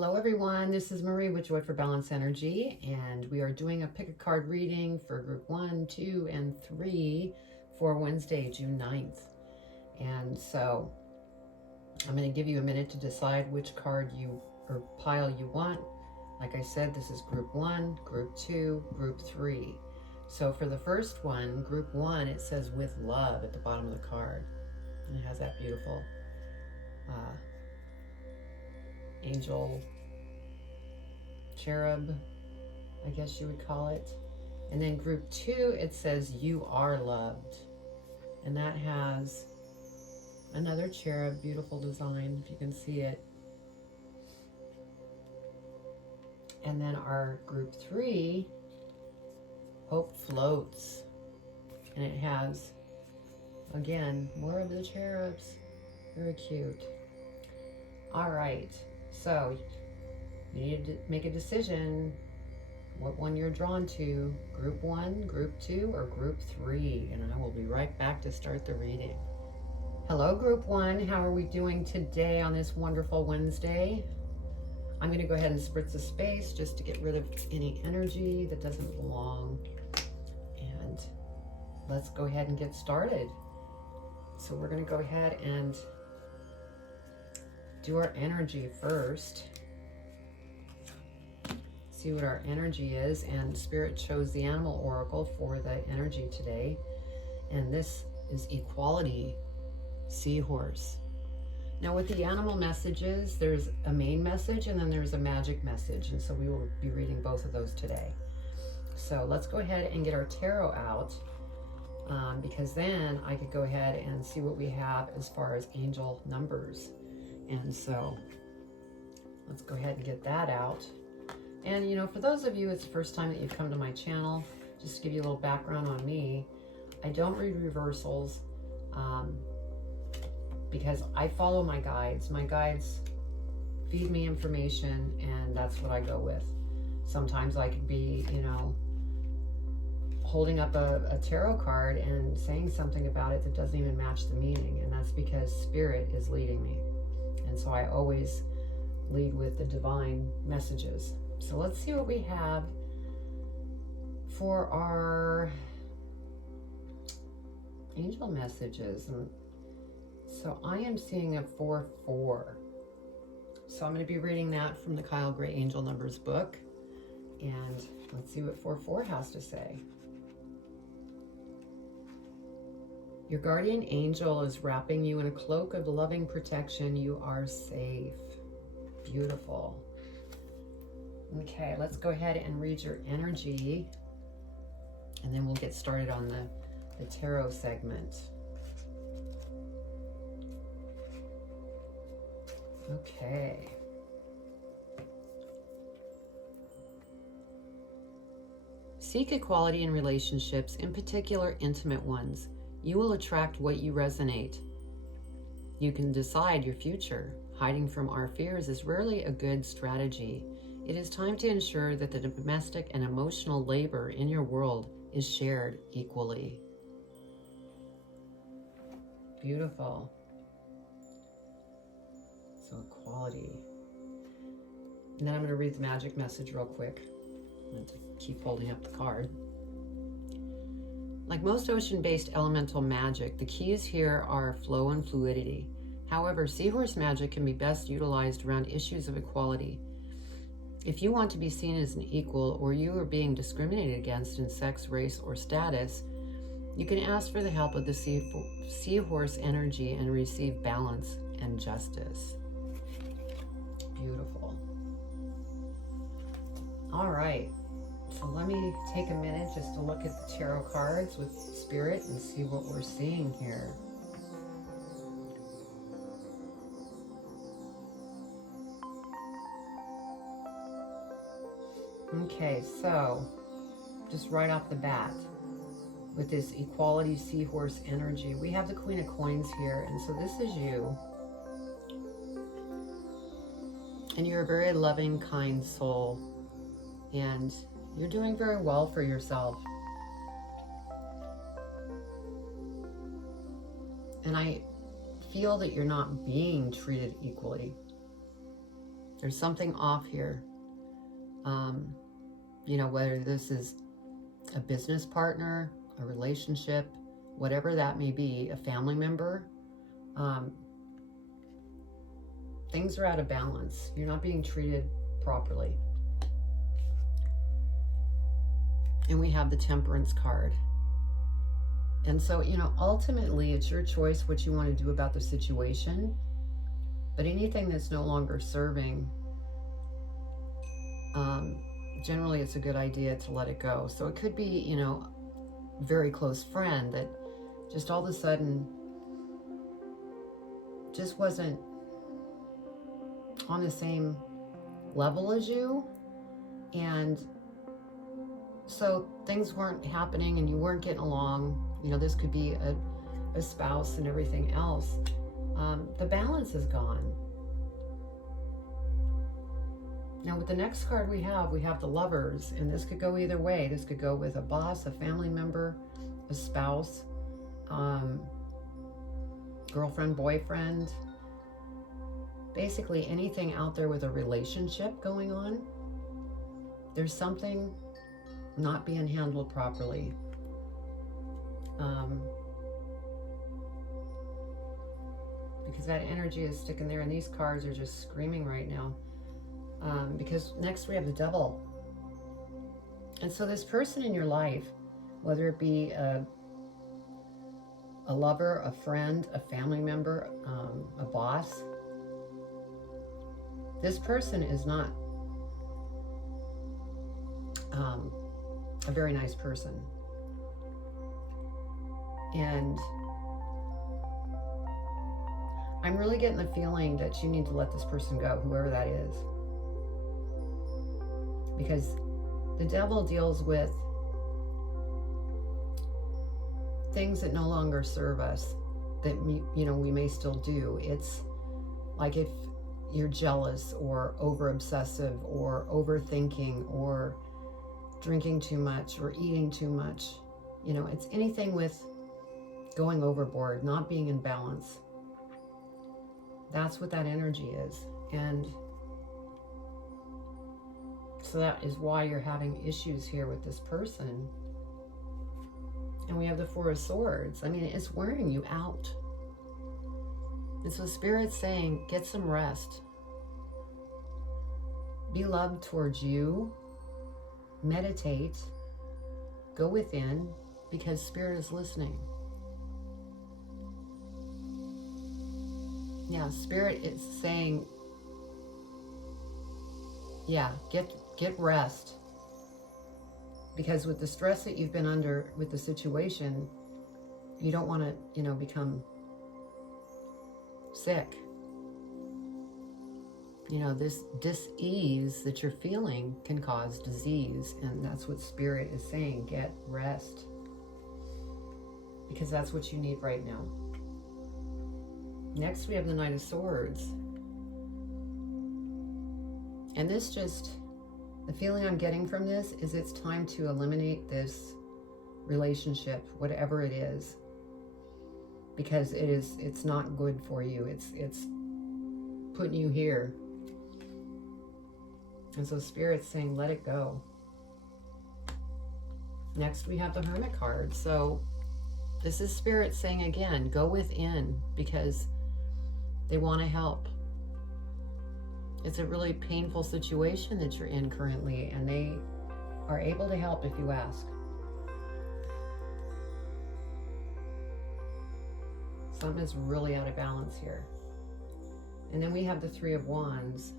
Hello everyone, this is Marie with Joy for Balance Energy, and we are doing a pick a card reading for group 1, 2, and 3 for Wednesday, June 9th. And so I'm going to give you a minute to decide which card or pile you want. Like I said, this is group 1, group 2, group 3. So for the first one, group 1, it says with love at the bottom of the card. And it has that beautiful angel, cherub, I guess you would call it. And then group 2, it says you are loved. And that has another cherub, beautiful design, if you can see it. And then our group 3, hope floats. And it has, again, more of the cherubs. Very cute. All right. So you need to make a decision what one you're drawn to, group 1, group 2, or group 3. And I will be right back to start the reading. Hello, group 1. How are we doing today on this wonderful Wednesday? I'm going to go ahead and spritz the space just to get rid of any energy that doesn't belong. And let's go ahead and get started. So we're going to go ahead and do our energy first. See what our energy is, and Spirit chose the animal oracle for the energy today, and this is equality, seahorse. Now with the animal messages, there's a main message and then there's a magic message, and so we will be reading both of those today. So let's go ahead and get our tarot out, because then I could go ahead and see what we have as far as angel numbers. And so let's go ahead and get that out. And you know, for those of you, it's the first time that you've come to my channel, just to give you a little background on me, I don't read reversals because I follow my guides. My guides feed me information, and that's what I go with. Sometimes I could be, you know, holding up a tarot card and saying something about it that doesn't even match the meaning, and that's because Spirit is leading me. And so I always lead with the divine messages. So let's see what we have for our angel messages. And so I am seeing a 4-4. So I'm going to be reading that from the Kyle Gray Angel Numbers book. And let's see what 4-4 has to say. Your guardian angel is wrapping you in a cloak of loving protection. You are safe. Beautiful. Okay, let's go ahead and read your energy, and then we'll get started on the tarot segment. Okay. Seek equality in relationships, in particular intimate ones. You will attract what you resonate. You can decide your future. Hiding from our fears is rarely a good strategy. It is time to ensure that the domestic and emotional labor in your world is shared equally. Beautiful. So equality. And then I'm going to read the magic message real quick. I'm going to keep holding up the card. Like most ocean-based elemental magic, the keys here are flow and fluidity. However, seahorse magic can be best utilized around issues of equality. If you want to be seen as an equal, or you are being discriminated against in sex, race, or status, you can ask for the help of the seahorse energy and receive balance and justice. Beautiful. All right. So let me take a minute just to look at the tarot cards with Spirit and see what we're seeing here. Okay, so just right off the bat, with this equality seahorse energy, we have the Queen of Coins here, and so this is you. And you're a very loving, kind soul, and you're doing very well for yourself. And I feel that you're not being treated equally. There's something off here. You know, whether this is a business partner, a relationship, whatever that may be, a family member, things are out of balance. You're not being treated properly. And we have the Temperance card. And so, you know, ultimately it's your choice what you want to do about the situation. But anything that's no longer serving, generally it's a good idea to let it go. So it could be, you know, a very close friend that just all of a sudden just wasn't on the same level as you, and so things weren't happening and you weren't getting along. You know, this could be a spouse and everything else. The balance is gone. Now with the next card we have the Lovers, and this could go either way. This could go with a boss, a family member, a spouse, girlfriend, boyfriend, basically anything out there with a relationship going on. There's something not being handled properly. Because that energy is sticking there, and these cards are just screaming right now. Because next we have the Devil. And so this person in your life, whether it be a lover, a friend, a family member, a boss, this person is not a very nice person. And I'm really getting the feeling that you need to let this person go, whoever that is. Because the Devil deals with things that no longer serve us, that, you know, we may still do. It's like if you're jealous or over obsessive or overthinking or drinking too much or eating too much, you know, it's anything with going overboard, not being in balance. That's what that energy is. And so that is why you're having issues here with this person. And we have the Four of Swords. I mean, it's wearing you out. And so Spirit's saying, get some rest. Be loved towards you. Meditate. Go within, because Spirit is listening. Yeah, Spirit is saying, yeah, get rest. Because with the stress that you've been under with the situation, you don't want to, you know, become sick. You know, this dis-ease that you're feeling can cause disease, and that's what Spirit is saying. Get rest. Because that's what you need right now. Next, we have the Knight of Swords. And this just, the feeling I'm getting from this is it's time to eliminate this relationship, whatever it is. Because it's not good for you. It's putting you here. And so Spirit's saying, let it go. Next, we have the Hermit card. So this is Spirit saying again, go within, because they want to help. It's a really painful situation that you're in currently, and they are able to help if you ask. Something is really out of balance here. And then we have the Three of Wands.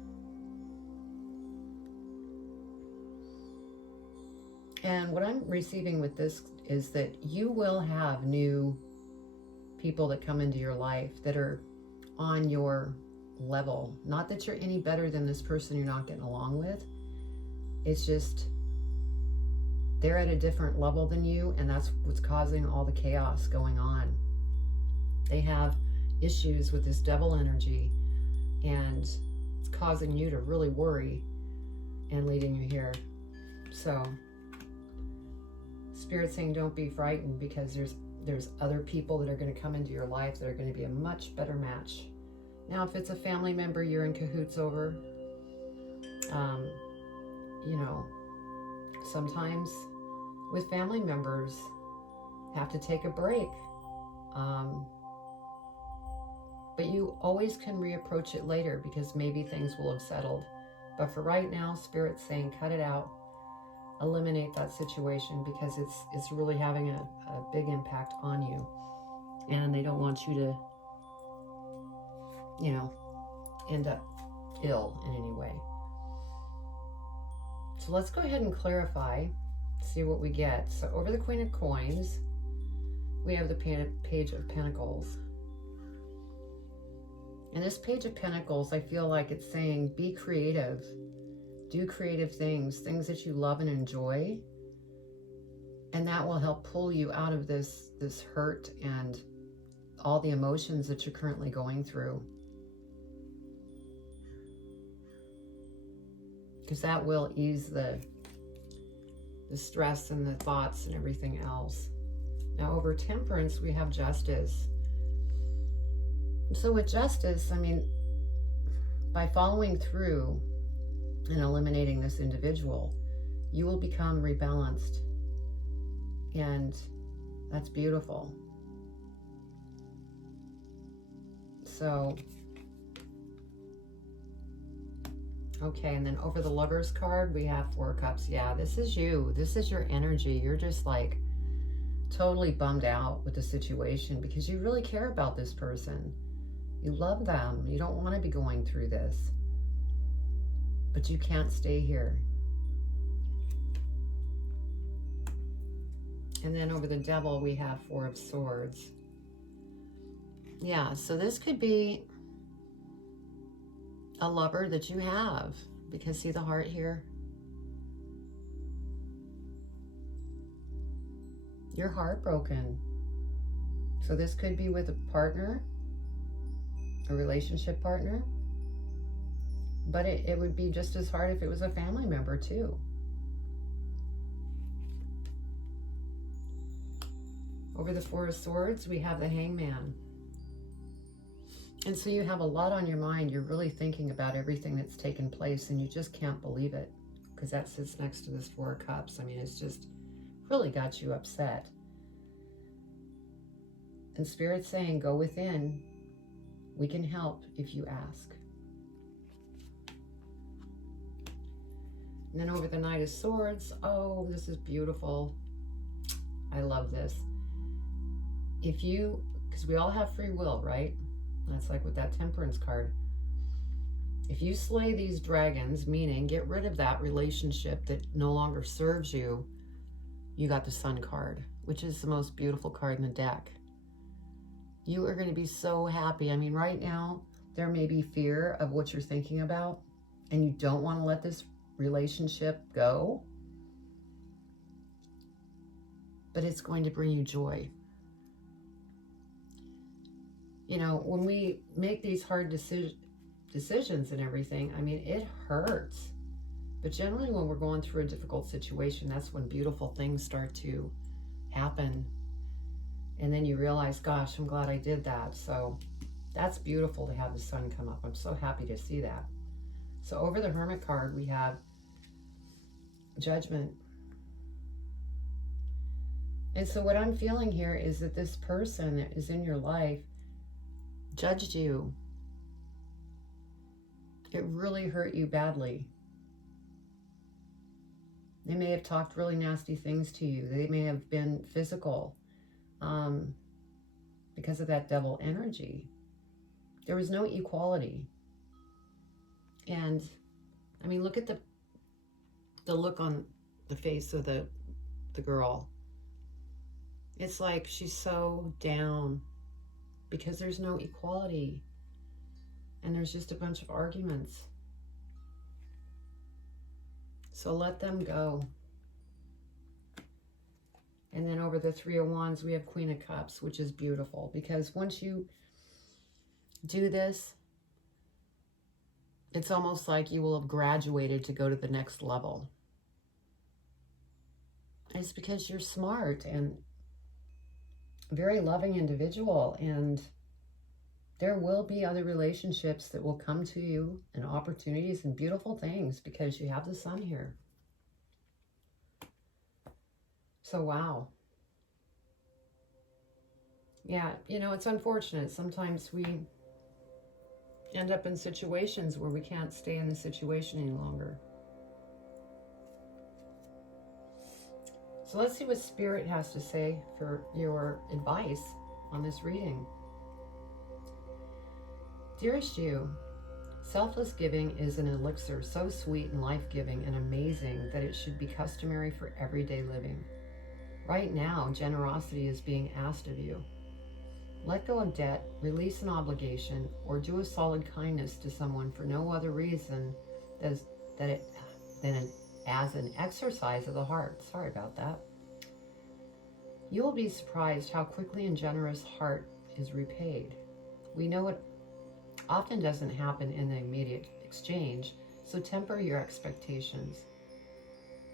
And what I'm receiving with this is that you will have new people that come into your life that are on your level. Not that you're any better than this person you're not getting along with. It's just they're at a different level than you, and that's what's causing all the chaos going on. They have issues with this Devil energy, and it's causing you to really worry and leading you here. So Spirit's saying don't be frightened, because there's other people that are going to come into your life that are going to be a much better match. Now, if it's a family member you're in cahoots over, You know, sometimes with family members, have to take a break. But you always can reapproach it later because maybe things will have settled. But for right now, Spirit's saying cut it out, eliminate that situation because it's really having a big impact on you. And they don't want you to, you know, end up ill in any way. So let's go ahead and clarify, see what we get. So over the Queen of Coins, we have the Page of Pentacles. And this Page of Pentacles, I feel like it's saying be creative, do creative things that you love and enjoy, and that will help pull you out of this hurt and all the emotions that you're currently going through. Because that will ease the stress and the thoughts and everything else. Now over Temperance, we have Justice. So with Justice, I mean, by following through and eliminating this individual, you will become rebalanced. And that's beautiful. So, okay, and then over the Lovers card, we have Four of Cups. Yeah, this is you. This is your energy. You're just like totally bummed out with the situation because you really care about this person. You love them. You don't want to be going through this. But you can't stay here. And then over the Devil, we have Four of Swords. Yeah, so this could be a lover that you have. Because see the heart here? You're heartbroken. So this could be with a partner, a relationship partner, but it would be just as hard if it was a family member too. Over the Four of Swords, we have the Hangman. And so you have a lot on your mind. You're really thinking about everything that's taken place and you just can't believe it because that sits next to this Four of Cups. I mean, it's just really got you upset. And Spirit's saying, go within. We can help if you ask. And then over the Knight of Swords, oh, this is beautiful. I love this. If you, because we all have free will, right? That's like with that Temperance card. If you slay these dragons, meaning get rid of that relationship that no longer serves you, you got the Sun card, which is the most beautiful card in the deck. You are going to be so happy. I mean, right now, there may be fear of what you're thinking about, and you don't want to let this relationship go, but it's going to bring you joy. You know, when we make these hard decisions and everything, I mean, it hurts. But generally when we're going through a difficult situation, that's when beautiful things start to happen. And then you realize, gosh, I'm glad I did that. So that's beautiful to have the Sun come up. I'm so happy to see that. So over the Hermit card, we have Judgment. And so what I'm feeling here is that this person that is in your life judged you. It really hurt you badly. They may have talked really nasty things to you. They may have been physical because of that Devil energy. There was no equality. And I mean, look at the look on the face of the girl. It's like she's so down because there's no equality and there's just a bunch of arguments. So let them go. And then over the Three of Wands, we have Queen of Cups, which is beautiful because once you do this, it's almost like you will have graduated to go to the next level. It's because you're smart and very loving individual, and There will be other relationships that will come to you, and opportunities and beautiful things, because you have the sun here. So, wow. Yeah, you know, it's unfortunate. Sometimes we end up in situations where we can't stay in the situation any longer. So let's see what Spirit has to say for your advice on this reading. Dearest you, selfless giving is an elixir so sweet and life-giving and amazing that it should be customary for everyday living. Right now, generosity is being asked of you. Let go of debt, release an obligation, or do a solid kindness to someone for no other reason than as an exercise of the heart. Sorry about that. You will be surprised how quickly a generous heart is repaid. We know it often doesn't happen in the immediate exchange, so temper your expectations.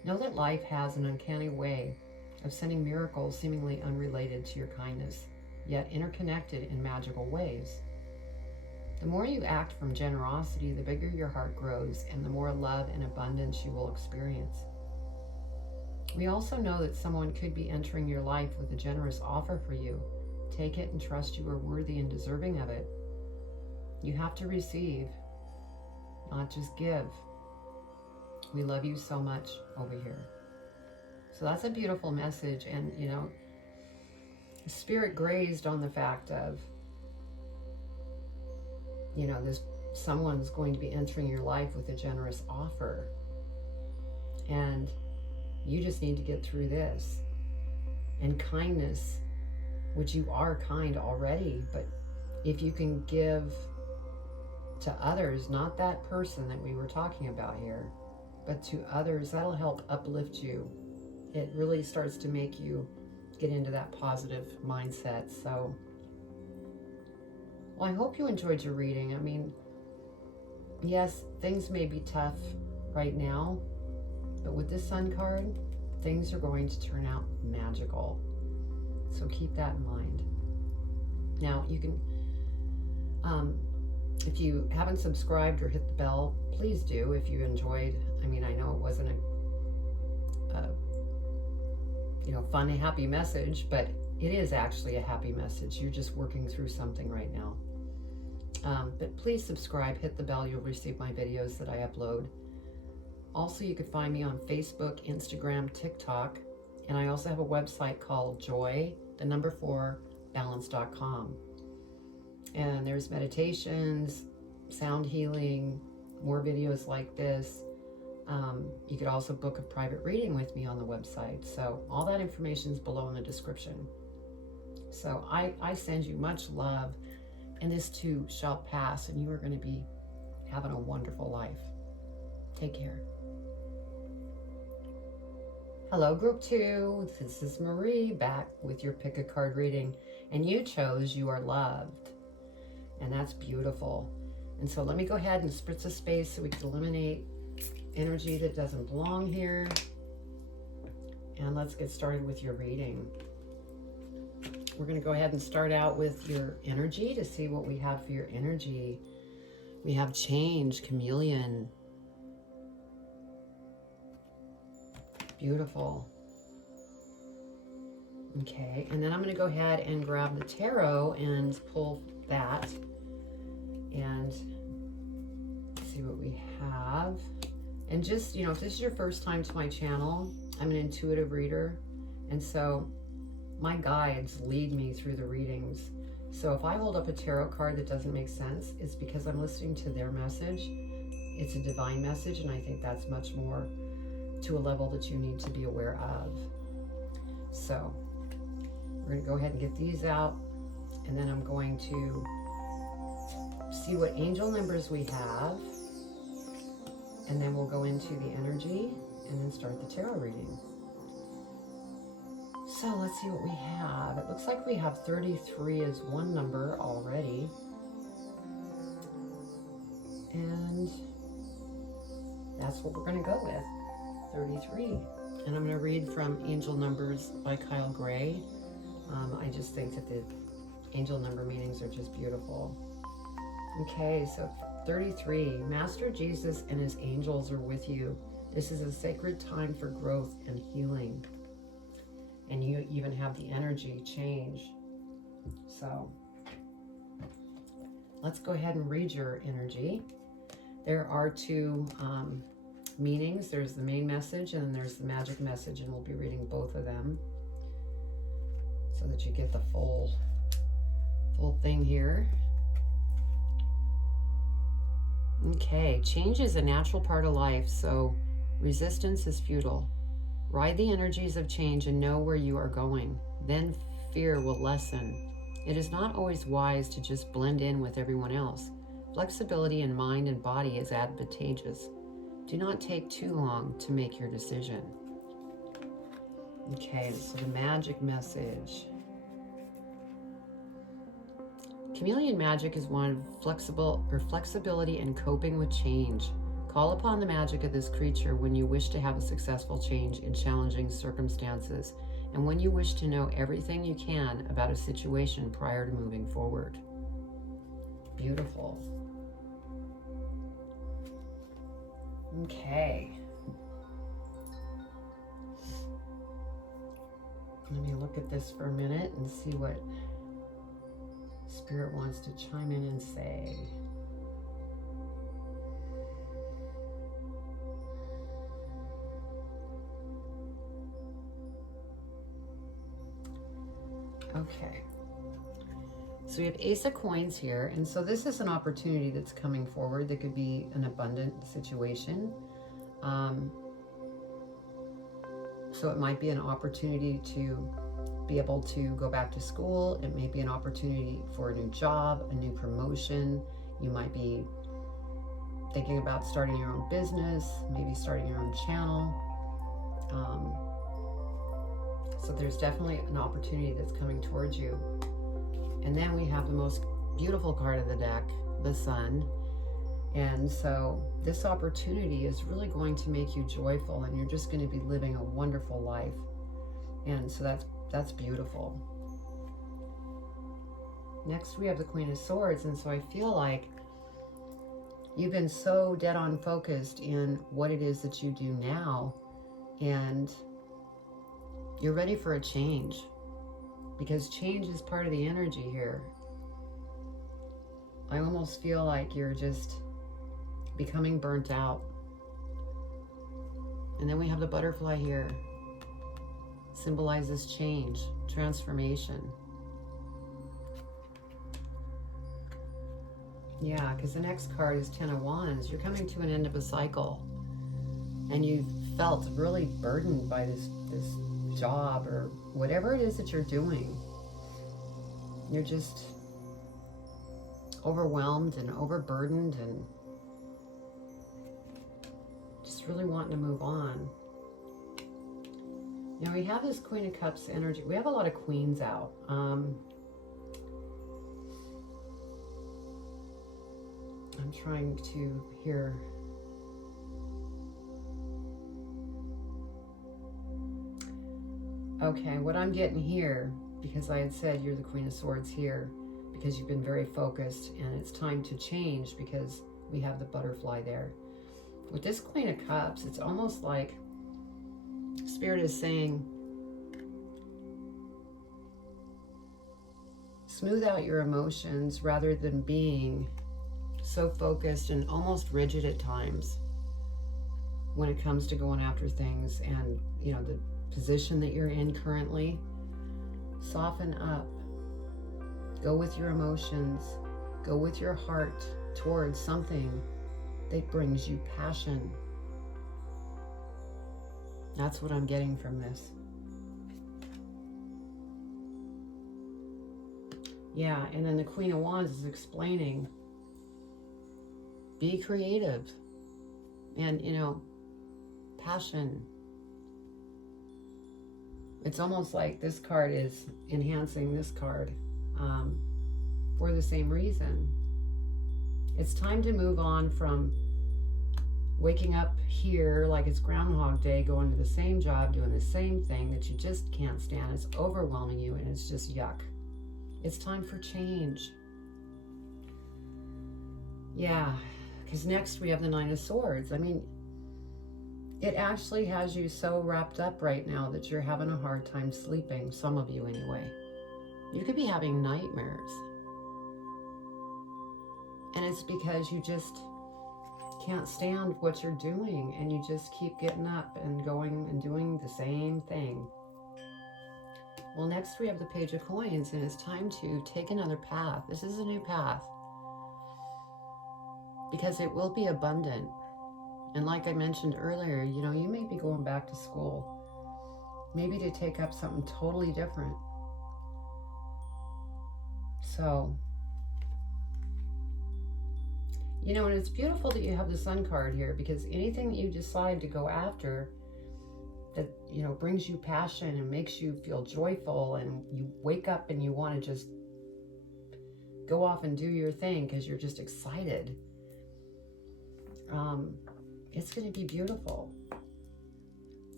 Know that life has an uncanny way of sending miracles seemingly unrelated to your kindness, yet interconnected in magical ways. The more you act from generosity, the bigger your heart grows, and the more love and abundance you will experience. We also know that someone could be entering your life with a generous offer for you. Take it and trust you are worthy and deserving of it. You have to receive, not just give. We love you so much over here. So that's a beautiful message. And, you know, Spirit grazed on the fact of, you know, someone's going to be entering your life with a generous offer. And you just need to get through this. And kindness, which you are kind already, but if you can give to others, not that person that we were talking about here, but to others, that'll help uplift you. It really starts to make you get into that positive mindset. So, well, I hope you enjoyed your reading. I mean, yes, things may be tough right now, but with this Sun card, things are going to turn out magical. So keep that in mind. Now, you can, if you haven't subscribed or hit the bell, please do if you enjoyed. I mean, I know it wasn't a fun, happy message, but it is actually a happy message. You're just working through something right now. But please subscribe, hit the bell. You'll receive my videos that I upload. Also, you can find me on Facebook, Instagram, TikTok, and I also have a website called joy4balance.com. And there's meditations, sound healing, more videos like this. You could also book a private reading with me on the website. So all that information is below in the description. So I send you much love, and this too shall pass, and you are going to be having a wonderful life. Take care. Hello, Group 2. This is Marie back with your Pick a Card reading, and you chose You Are Loved, and that's beautiful. And so let me go ahead and spritz a space so we can eliminate energy that doesn't belong here. And let's get started with your reading. We're going to go ahead and start out with your energy to see what we have for your energy. We have change, chameleon. Beautiful. Okay, and then I'm going to go ahead and grab the tarot and pull that and see what we have. And just, you know, if this is your first time to my channel, I'm an intuitive reader, and so my guides lead me through the readings. So if I hold up a tarot card that doesn't make sense, it's because I'm listening to their message. It's a divine message, and I think that's much more to a level that you need to be aware of. So we're going to go ahead and get these out, and then I'm going to see what angel numbers we have, and then we'll go into the energy and then start the tarot reading. So let's see what we have. It looks like we have 33 as one number already. And that's what we're going to go with, 33. And I'm going to read from Angel Numbers by Kyle Gray. I just think that the angel number meanings are just beautiful. Okay, so 33. Master Jesus and his angels are with you. This is a sacred time for growth and healing. And you even have the energy change. So let's go ahead and read your energy. There are two meanings. There's the main message and then there's the magic message, and we'll be reading both of them so that you get the full thing here. Okay, change is a natural part of life, so resistance is futile. Ride the energies of change and know where you are going. Then fear will lessen. It is not always wise to just blend in with everyone else. Flexibility in mind and body is advantageous. Do not take too long to make your decision. Okay, so the magic message. Chameleon magic is one of flexibility and coping with change. Call upon the magic of this creature when you wish to have a successful change in challenging circumstances, and when you wish to know everything you can about a situation prior to moving forward. Beautiful. Okay. Let me look at this for a minute and see what Spirit wants to chime in and say. Okay. So we have Ace of Coins here, and so this is an opportunity that's coming forward that could be an abundant situation. So it might be an opportunity to be able to go back to school. It may be an opportunity for a new job, a new promotion. You might be thinking about starting your own business, maybe starting your own channel. So there's definitely an opportunity that's coming towards you. And then we have the most beautiful card of the deck, the Sun. And so this opportunity is really going to make you joyful, and you're just going to be living a wonderful life. And so that's beautiful. Next we have the Queen of Swords, and so I feel like you've been so dead on focused in what it is that you do now, and you're ready for a change, because change is part of the energy here. I almost feel like you're just becoming burnt out. And then we have the butterfly here. Symbolizes change, transformation. Yeah, because the next card is Ten of Wands. You're coming to an end of a cycle, and you felt really burdened by this job or whatever it is that you're doing. You're just overwhelmed and overburdened and just really wanting to move on. You know, we have this Queen of Cups energy. We have a lot of queens out. I'm trying to hear. Okay, what I'm getting here, because I had said you're the Queen of Swords here, because you've been very focused, and it's time to change because we have the butterfly there. With this Queen of Cups, it's almost like Spirit is saying, smooth out your emotions rather than being so focused and almost rigid at times when it comes to going after things. And, you know, the position that you're in currently, soften up. Go with your emotions. Go with your heart towards something that brings you passion. That's what I'm getting from this. Yeah, and then the Queen of Wands is explaining, be creative. And, you know, passion. It's almost like this card is enhancing this card for the same reason. It's time to move on from waking up here like it's Groundhog Day, going to the same job, doing the same thing that you just can't stand. It's overwhelming you and it's just yuck. It's time for change. Yeah, because next we have the Nine of Swords. I mean, it actually has you so wrapped up right now that you're having a hard time sleeping, some of you anyway. You could be having nightmares. And it's because you just can't stand what you're doing and you just keep getting up and going and doing the same thing. Well, next we have the Page of Coins, and it's time to take another path. This is a new path because it will be abundant. And like I mentioned earlier, you know, you may be going back to school, maybe to take up something totally different. So, you know, and it's beautiful that you have the Sun card here, because anything that you decide to go after that, you know, brings you passion and makes you feel joyful, and you wake up and you want to just go off and do your thing because you're just excited, it's going to be beautiful.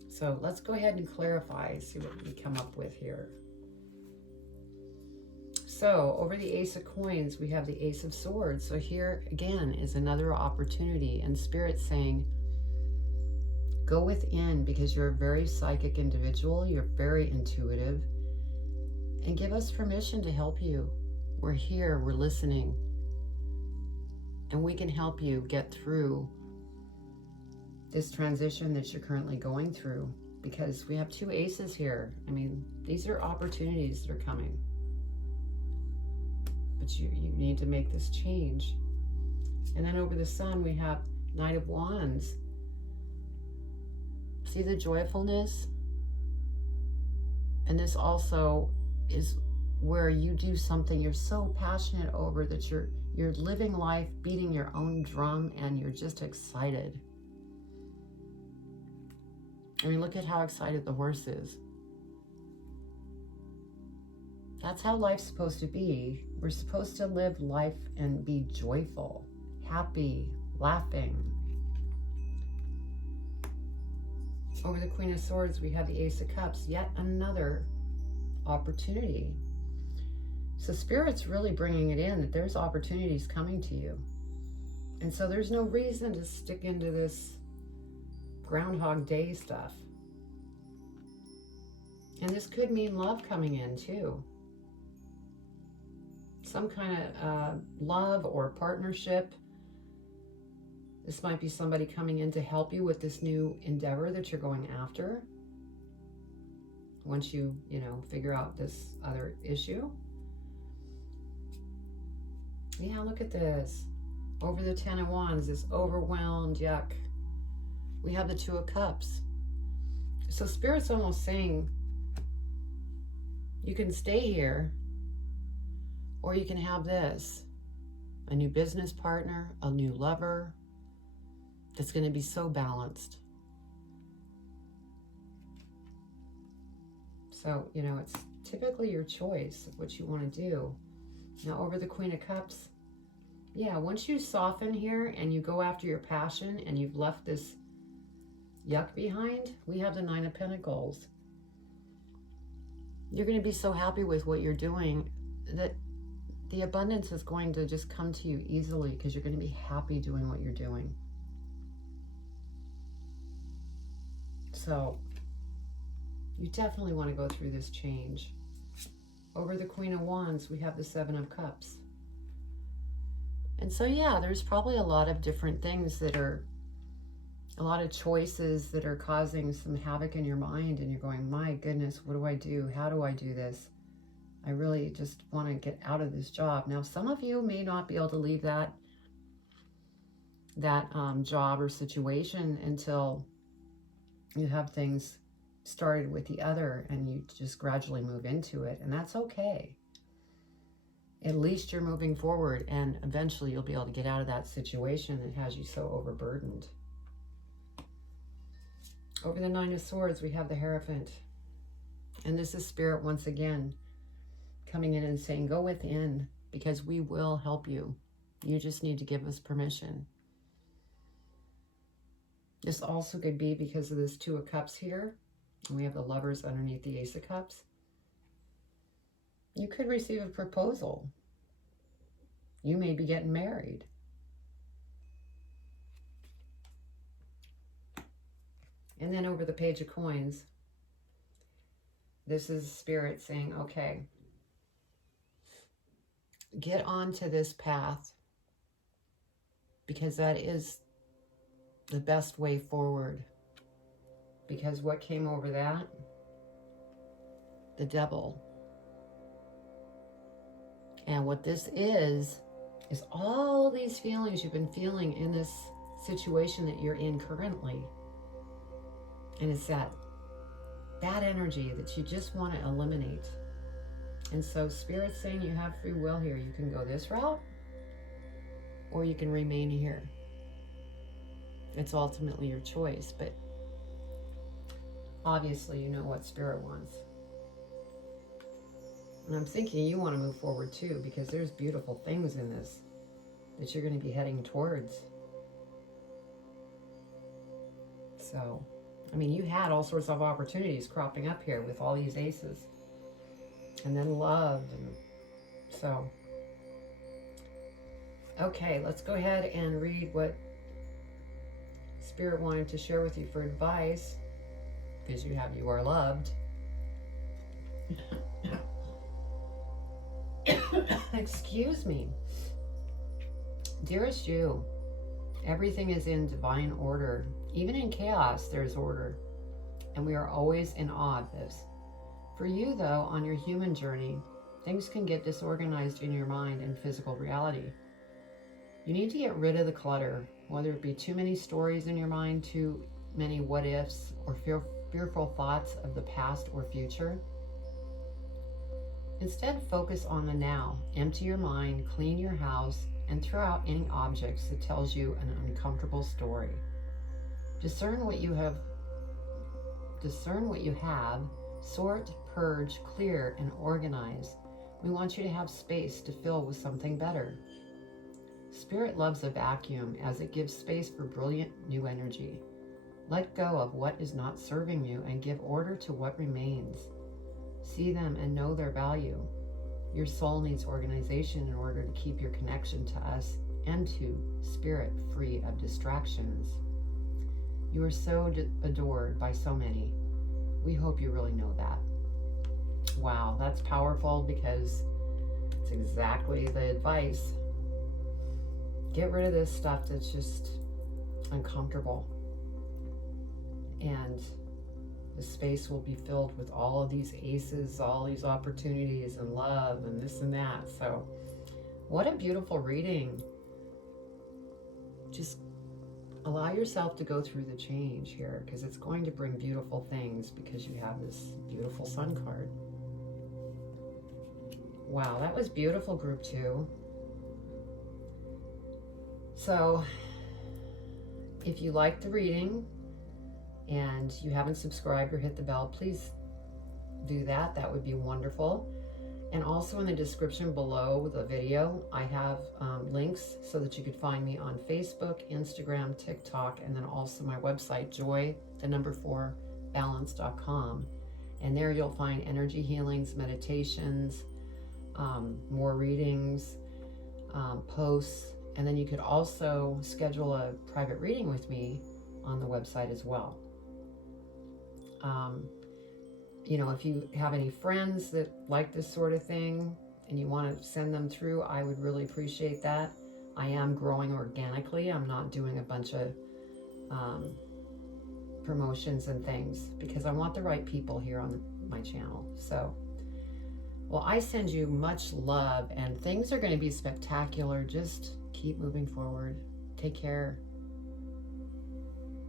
So let's go ahead and clarify, see what we come up with here. So over the Ace of Coins, we have the Ace of Swords. So here again is another opportunity, and Spirit's saying, go within, because you're a very psychic individual, you're very intuitive, and give us permission to help you. We're here, we're listening, and we can help you get through this transition that you're currently going through, because we have two aces here. I mean, these are opportunities that are coming, but you need to make this change. And then over the Sun, we have Knight of Wands. See the joyfulness? And this also is where you do something you're so passionate over that you're living life, beating your own drum, and you're just excited. I mean, look at how excited the horse is. That's how life's supposed to be. We're supposed to live life and be joyful, happy, laughing. Over the Queen of Swords, we have the Ace of Cups, yet another opportunity. So Spirit's really bringing it in, that there's opportunities coming to you. And so there's no reason to stick into this Groundhog Day stuff. And this could mean love coming in too. Some kind of love or partnership. This might be somebody coming in to help you with this new endeavor that you're going after. Once you figure out this other issue. Yeah, look at this. Over the Ten of Wands, this overwhelmed, yuck. We have the Two of Cups. So Spirit's almost saying, you can stay here, or you can have this. A new business partner, a new lover, that's going to be so balanced. So, it's typically your choice of what you want to do. Now, over the Queen of Cups, yeah, once you soften here and you go after your passion and you've left this yuck behind, we have the Nine of Pentacles. You're going to be so happy with what you're doing that the abundance is going to just come to you easily, because you're going to be happy doing what you're doing. So you definitely want to go through this change. Over the Queen of Wands, we have the Seven of Cups. And so, yeah, there's probably a lot of different things that are, a lot of choices that are causing some havoc in your mind, and you're going, my goodness, what do I do? How do I do this? I really just want to get out of this job. Now, some of you may not be able to leave that job or situation until you have things started with the other and you just gradually move into it, and that's okay. At least you're moving forward, and eventually you'll be able to get out of that situation that has you so overburdened. Over the Nine of Swords, we have the Hierophant. And this is Spirit once again coming in and saying, go within, because we will help you. You just need to give us permission. This also could be because of this Two of Cups here. And we have the Lovers underneath the Ace of Cups. You could receive a proposal. You may be getting married. And then over the Page of Coins, this is Spirit saying, okay, get onto this path, because that is the best way forward. Because what came over that? The Devil. And what this is all these feelings you've been feeling in this situation that you're in currently. And it's that bad energy that you just want to eliminate. And so Spirit's saying you have free will here. You can go this route, or you can remain here. It's ultimately your choice, but obviously you know what Spirit wants. And I'm thinking you want to move forward too, because there's beautiful things in this that you're going to be heading towards. So, I mean, you had all sorts of opportunities cropping up here with all these aces. And then love. And so, okay, let's go ahead and read what Spirit wanted to share with you for advice, because you are loved. Excuse me. Dearest you, everything is in divine order. Even in chaos, there's order. And we are always in awe of this. For you, though, on your human journey, things can get disorganized in your mind and physical reality. You need to get rid of the clutter, whether it be too many stories in your mind, too many what ifs, or fearful thoughts of the past or future. Instead, focus on the now. Empty your mind, clean your house, and throw out any objects that tells you an uncomfortable story. Discern what you have, sort, purge, clear, and organize. We want you to have space to fill with something better. Spirit loves a vacuum, as it gives space for brilliant new energy. Let go of what is not serving you and give order to what remains. See them and know their value. Your soul needs organization in order to keep your connection to us and to Spirit free of distractions. You are so adored by so many. We hope you really know that. Wow, that's powerful, because it's exactly the advice. Get rid of this stuff that's just uncomfortable. And the space will be filled with all of these aces, all these opportunities and love and this and that. So what a beautiful reading. Just allow yourself to go through the change here, because it's going to bring beautiful things, because you have this beautiful Sun card. Wow, that was beautiful, group 2. So if you like the reading and you haven't subscribed or hit the bell, please do that. That would be wonderful. And also in the description below the video, I have links so that you could find me on Facebook, Instagram, TikTok, and then also my website, joy4balance.com. And there you'll find energy healings, meditations, more readings, posts, and then you could also schedule a private reading with me on the website as well. You know, if you have any friends that like this sort of thing and you want to send them through, I would really appreciate that. I am growing organically. I'm not doing a bunch of promotions and things, because I want the right people here on my channel. So, well, I send you much love, and things are going to be spectacular. Just keep moving forward. Take care.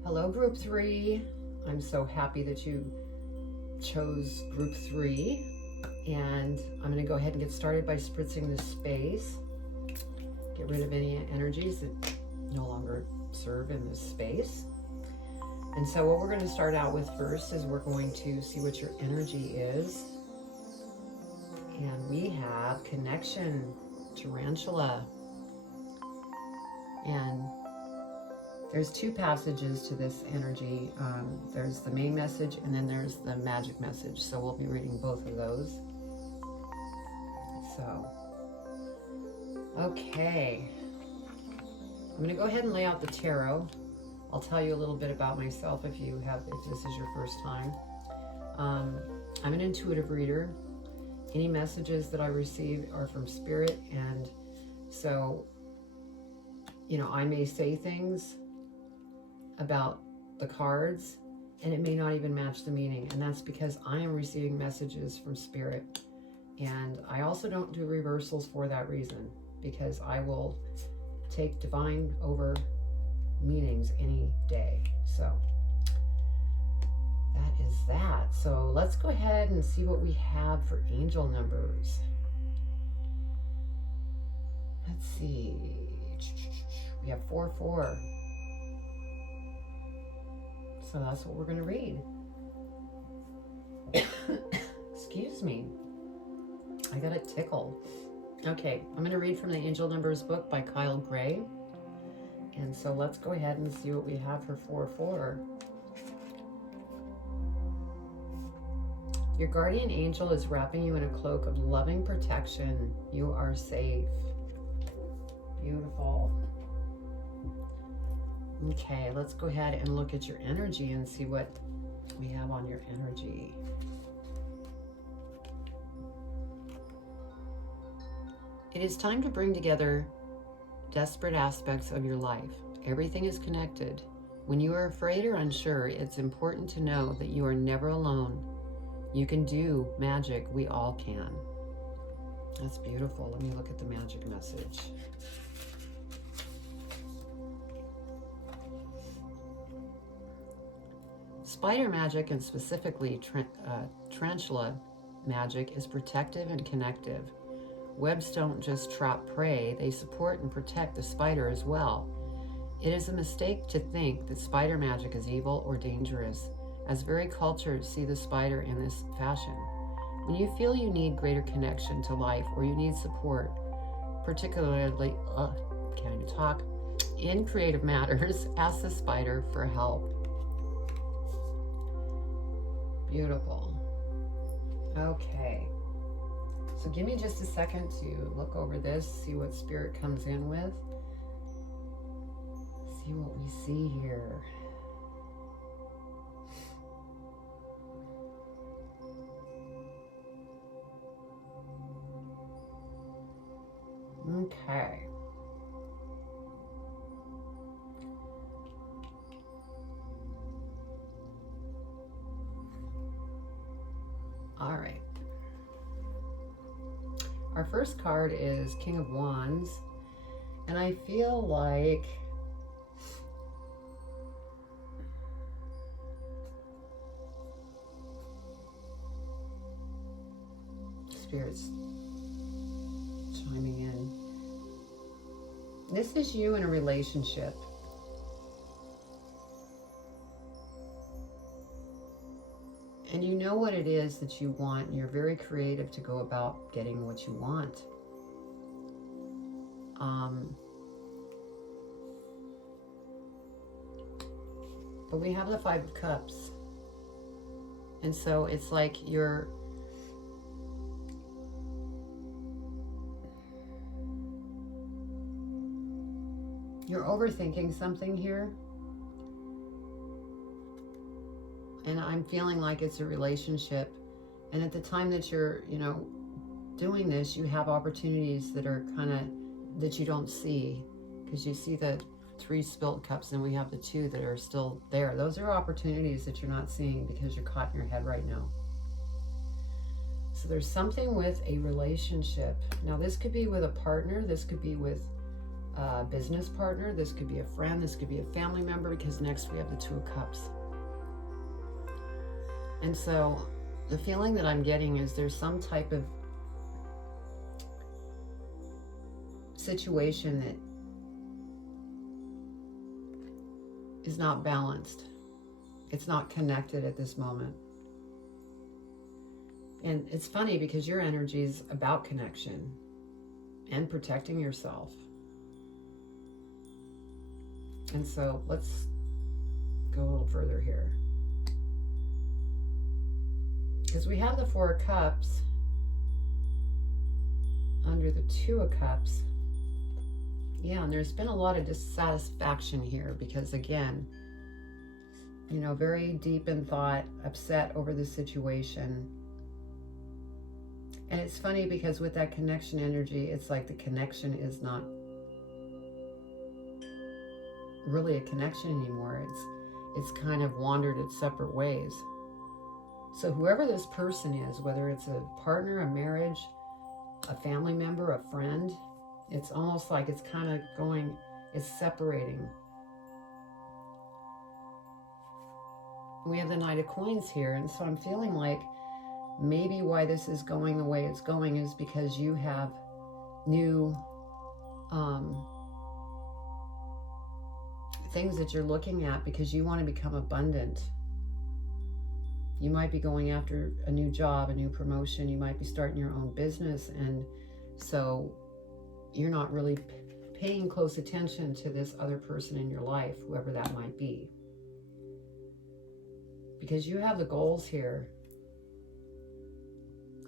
Hello, group 3. I'm so happy that you chose group 3, and I'm going to go ahead and get started by spritzing the space. Get rid of any energies that no longer serve in this space. And so what we're going to start out with first is we're going to see what your energy is. And we have connection, tarantula. And there's 2 passages to this energy. There's the main message, and then there's the magic message. So we'll be reading both of those. So, okay. I'm going to go ahead and lay out the tarot. I'll tell you a little bit about myself if this is your first time. I'm an intuitive reader. Any messages that I receive are from spirit, and so, I may say things about the cards and it may not even match the meaning, and that's because I am receiving messages from spirit. And I also don't do reversals for that reason, because I will take divine over meanings any day. So that is that. So let's go ahead and see what we have for angel numbers. Let's see. We have 4-4. So that's what we're going to read. Excuse me. I got a tickle. Okay, I'm going to read from the Angel Numbers book by Kyle Gray. And so let's go ahead and see what we have for 4-4. Your guardian angel is wrapping you in a cloak of loving protection. You are safe. Beautiful. Okay, let's go ahead and look at your energy and see what we have on your energy. It is time to bring together desperate aspects of your life. Everything is connected. When you are afraid or unsure, it's important to know that you are never alone. You can do magic. We all can. That's beautiful. Let me look at the magic message. Spider magic, and specifically tarantula magic, is protective and connective. Webs don't just trap prey, they support and protect the spider as well. It is a mistake to think that spider magic is evil or dangerous, as very cultures see the spider in this fashion. When you feel you need greater connection to life, or you need support, particularly, can't even talk, in creative matters, ask the spider for help. Beautiful. Okay. So give me just a second to look over this, see what spirit comes in with. See what we see here. Okay. All right. Our first card is King of Wands, and I feel like Spirit's chiming in. This is you in a relationship. And you know what it is that you want, and you're very creative to go about getting what you want. But we have the Five of Cups. And so it's like you're overthinking something here. And I'm feeling like it's a relationship. And at the time that you're, doing this, you have opportunities that are kind of, that you don't see. Because you see the 3 spilt cups and we have the 2 that are still there. Those are opportunities that you're not seeing because you're caught in your head right now. So there's something with a relationship. Now this could be with a partner. This could be with a business partner. This could be a friend. This could be a family member, because next we have the 2 of Cups. And so the feeling that I'm getting is there's some type of situation that is not balanced. It's not connected at this moment. And it's funny because your energy is about connection and protecting yourself. And so let's go a little further here. Because we have the 4 of Cups under the 2 of Cups. Yeah, and there's been a lot of dissatisfaction here because, again, you know, very deep in thought, upset over the situation. And it's funny because with that connection energy, it's like the connection is not really a connection anymore. It's kind of wandered its separate ways. So whoever this person is, whether it's a partner, a marriage, a family member, a friend, it's almost like it's kind of going, it's separating. We have the Knight of Coins here, and so I'm feeling like maybe why this is going the way it's going is because you have new things that you're looking at because you want to become abundant. You might be going after a new job, a new promotion. You might be starting your own business, and so you're not really paying close attention to this other person in your life, whoever that might be. Because you have the goals here.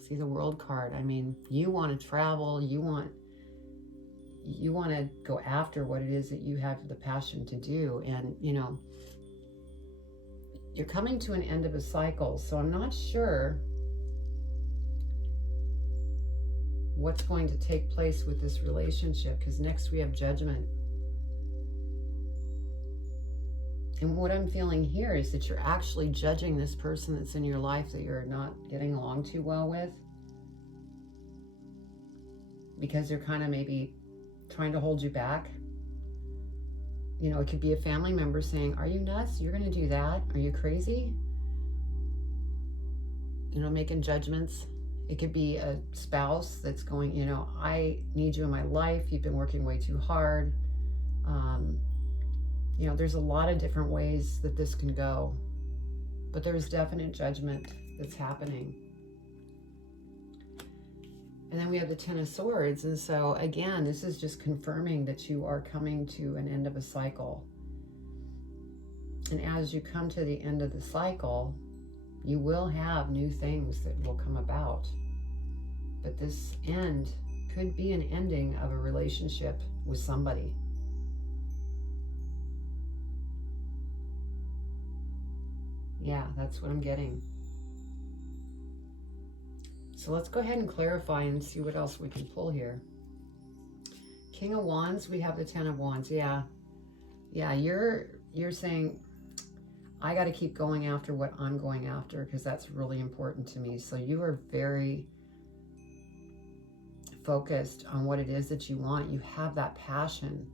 See the World card. I mean, you want to travel, you want to go after what it is that you have the passion to do. And, you know, you're coming to an end of a cycle. So I'm not sure what's going to take place with this relationship, because next we have Judgment. And what I'm feeling here is that you're actually judging this person that's in your life that you're not getting along too well with, because they're kind of maybe trying to hold you back. You know, it could be a family member saying, are you nuts? You're going to do that? Are you crazy? You know, making judgments. It could be a spouse that's going, you know, I need you in my life. You've been working way too hard. You know, there's a lot of different ways that this can go, but there's definite judgment that's happening. And then we have the Ten of Swords. And so again, this is just confirming that you are coming to an end of a cycle. And as you come to the end of the cycle, you will have new things that will come about. But this end could be an ending of a relationship with somebody. Yeah, that's what I'm getting. So let's go ahead and clarify and see what else we can pull here. King of Wands, we have the Ten of Wands. Yeah, you're saying, I got to keep going after what I'm going after because that's really important to me. So you are very focused on what it is that you want. You have that passion.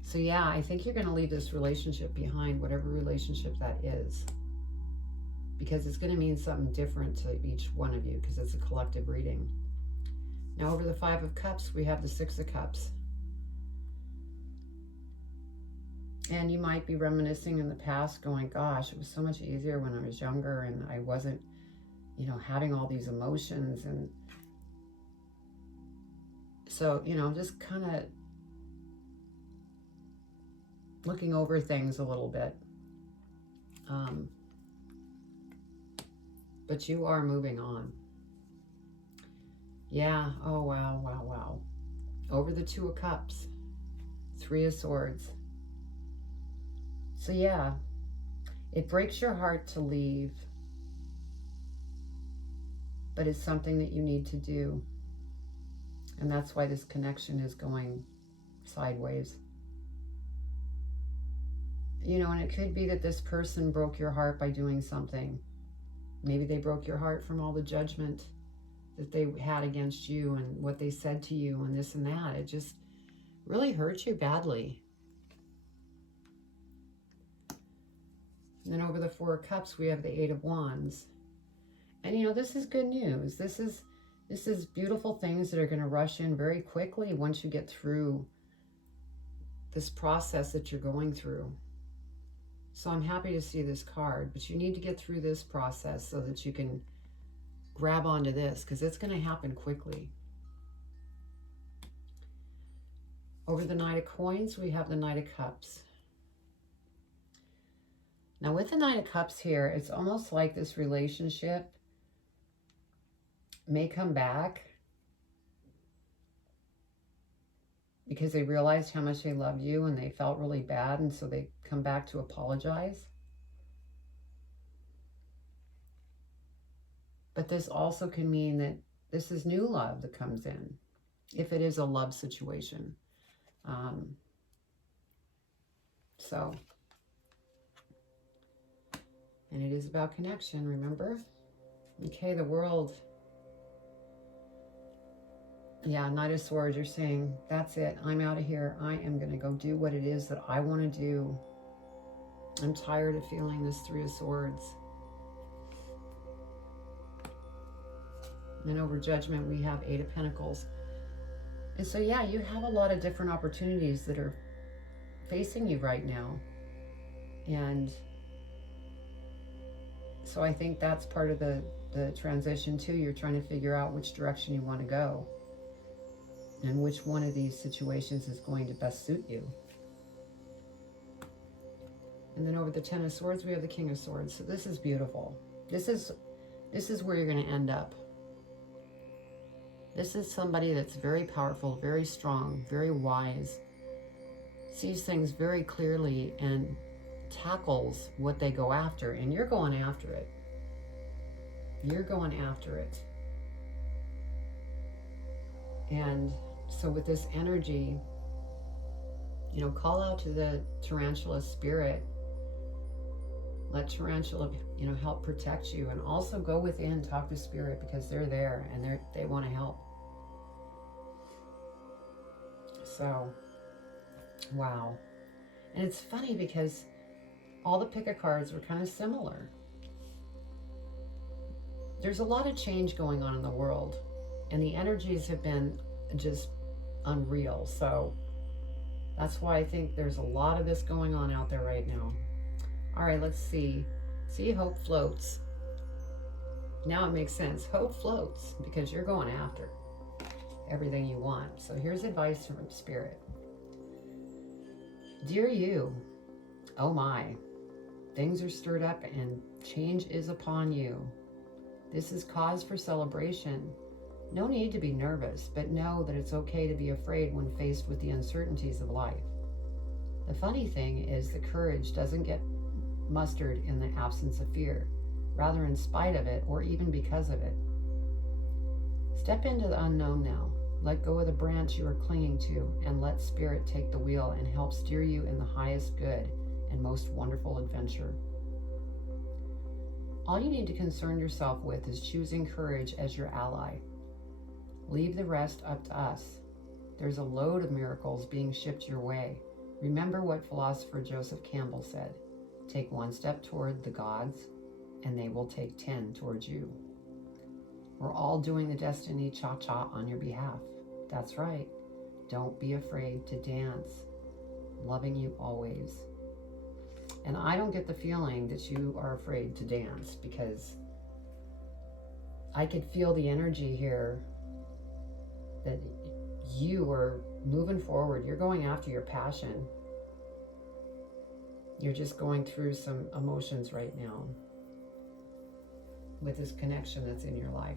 So yeah, I think you're going to leave this relationship behind, whatever relationship that is, because it's going to mean something different to each one of you because it's a collective reading. Now over the Five of Cups, we have the Six of Cups. And you might be reminiscing in the past going, gosh, it was so much easier when I was younger and I wasn't, you know, having all these emotions. And so, you know, just kind of looking over things a little bit. But you are moving on. Yeah. Oh, wow, wow, wow. Over the Two of Cups. Three of Swords. So yeah, it breaks your heart to leave, but it's something that you need to do. And that's why this connection is going sideways. You know, and it could be that this person broke your heart by doing something. Maybe they broke your heart from all the judgment that they had against you and what they said to you and this and that. It just really hurt you badly. And then over the Four of Cups, we have the Eight of Wands. And you know, this is good news. This is beautiful things that are going to rush in very quickly once you get through this process that you're going through. So I'm happy to see this card, but you need to get through this process so that you can grab onto this, because it's going to happen quickly. Over the Knight of Coins, we have the Knight of Cups. Now with the Knight of Cups here, it's almost like this relationship may come back, because they realized how much they loved you and they felt really bad, and so they come back to apologize. But this also can mean that this is new love that comes in, if it is a love situation. So, and it is about connection, remember? Okay, the world. Yeah, Knight of Swords, you're saying, that's it, I'm out of here. I am going to go do what it is that I want to do. I'm tired of feeling this Three of Swords. And over Judgment, we have Eight of Pentacles. And so, yeah, you have a lot of different opportunities that are facing you right now. And so I think that's part of the transition too. You're trying to figure out which direction you want to go and which one of these situations is going to best suit you. And then over the Ten of Swords, we have the King of Swords. So this is beautiful. This is where you're going to end up. This is somebody that's very powerful, very strong, very wise, sees things very clearly and tackles what they go after, and you're going after it. You're going after it. And so with this energy, you know, call out to the tarantula spirit. Let tarantula, you know, help protect you, and also go within, talk to spirit, because they're there and they want to help. So, wow. And it's funny because all the pick a cards were kind of similar. There's a lot of change going on in the world, and the energies have been just unreal. So that's why I think there's a lot of this going on out there right now. All right, let's see. See, hope floats. Now it makes sense. Hope floats because you're going after everything you want. So here's advice from Spirit. Dear you, oh my, things are stirred up and change is upon you. This is cause for celebration. No need to be nervous, but know that it's okay to be afraid when faced with the uncertainties of life. The funny thing is the courage doesn't get mustered in the absence of fear, rather in spite of it or even because of it. Step into the unknown now. Let go of the branch you are clinging to and let Spirit take the wheel and help steer you in the highest good and most wonderful adventure. All you need to concern yourself with is choosing courage as your ally. Leave the rest up to us. There's a load of miracles being shipped your way. Remember what philosopher Joseph Campbell said. Take one step toward the gods, and they will take 10 towards you. We're all doing the destiny cha-cha on your behalf. That's right. Don't be afraid to dance. Loving you always. And I don't get the feeling that you are afraid to dance, because I could feel the energy here that you are moving forward. You're going after your passion. You're just going through some emotions right now with this connection that's in your life.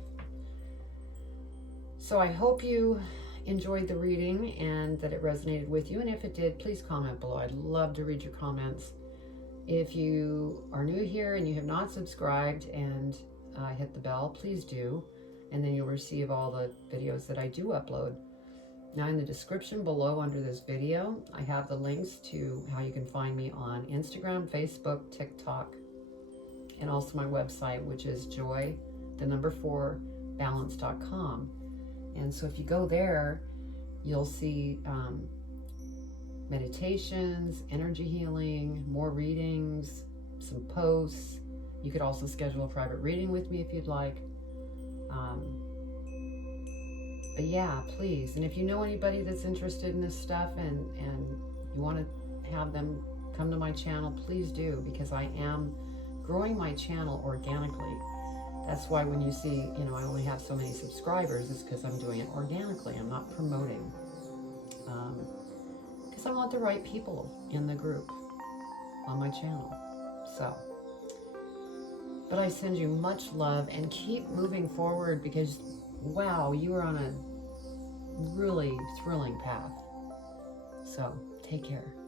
So I hope you enjoyed the reading and that it resonated with you. And if it did, please comment below. I'd love to read your comments. If you are new here and you have not subscribed and hit the bell, please do. And then you'll receive all the videos that I do upload. Now in the description below under this video, I have the links to how you can find me on Instagram, Facebook, TikTok, and also my website, which is joy4balance.com. And so if you go there, you'll see meditations, energy healing, more readings, some posts. You could also schedule a private reading with me if you'd like. But yeah, please. And if you know anybody that's interested in this stuff and you want to have them come to my channel, please do, because I am growing my channel organically. That's why when you see, you know, I only have so many subscribers, it's because I'm doing it organically. I'm not promoting. Because I want the right people in the group on my channel. So, but I send you much love and keep moving forward, because wow, you are on a really thrilling path. So take care.